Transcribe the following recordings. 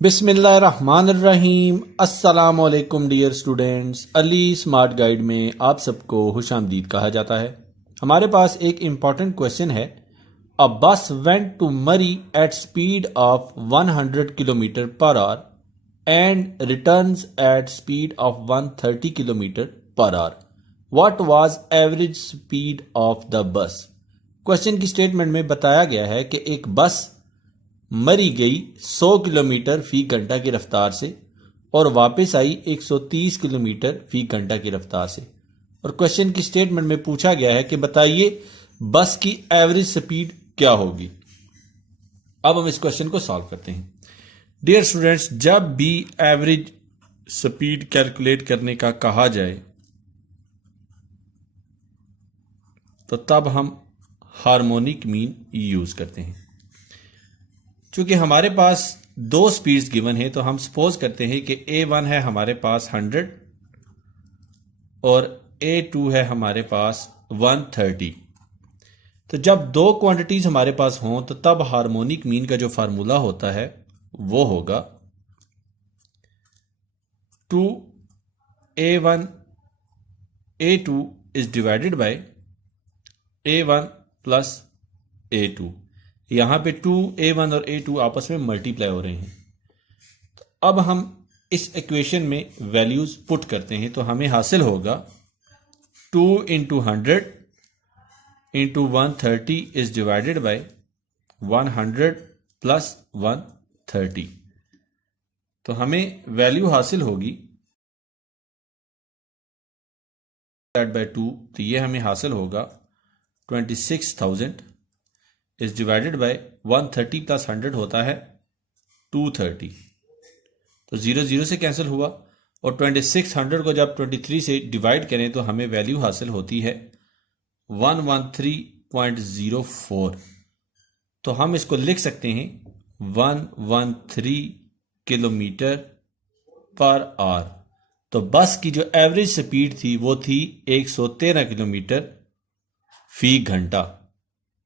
बिस्मिल्लाहिर्रहमानिर्रहीम। अस्सलामुअलैकुम dear students, Ali smart guide में आप सबको खुशामदीद कहा जाता है। हमारे पास एक इम्पॉर्टेंट क्वेश्चन है। A bus went to Murree at speed of 100 kilometre per hour and returns at speed of 130 kilometre per hour. What was average speed of the bus. Question की स्टेटमेंट में बताया गया है कि एक बस मरी गई 100 किलोमीटर फी घंटा की रफ्तार से और वापस आई 130 किलोमीटर फी घंटा की रफ्तार से। और क्वेश्चन की स्टेटमेंट में पूछा गया है कि बताइए बस की एवरेज स्पीड क्या होगी। अब हम इस क्वेश्चन को सॉल्व करते हैं। डियर स्टूडेंट्स, जब भी एवरेज स्पीड कैलकुलेट करने का कहा जाए तो तब हम हार्मोनिक मीन यूज करते हैं। चूंकि हमारे पास दो स्पीड्स गिवन है तो हम सपोज करते हैं कि A1 है हमारे पास 100 और A2 है हमारे पास 130। तो जब दो क्वांटिटीज हमारे पास हों तो तब हार्मोनिक मीन का जो फार्मूला होता है वो होगा 2A1 A2 is divided by A1 plus A2। यहां पे 2A1 और A2 आपस में मल्टीप्लाई हो रहे हैं। तो अब हम इस इक्वेशन में वैल्यूज पुट करते हैं तो हमें हासिल होगा 2 into 100 into 130 is divided by 100 plus 130। तो हमें वैल्यू हासिल होगी बाय 2। तो ये हमें हासिल होगा 26,000 इज डिवाइडेड बाय 130 प्लस 100 होता है 230। तो 0 0 से कैंसिल हुआ और 2600 को जब 23 से डिवाइड करें तो हमें वैल्यू हासिल होती है 113.04। तो हम इसको लिख सकते हैं 113 किलोमीटर पर आवर। तो बस की जो एवरेज स्पीड थी वो थी 113 किलोमीटर फी घंटा।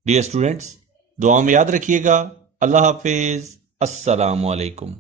डियर स्टूडेंट्स, दुआ में याद रखिएगा। अल्लाह हाफिज। अस्सलामु अलैकुम।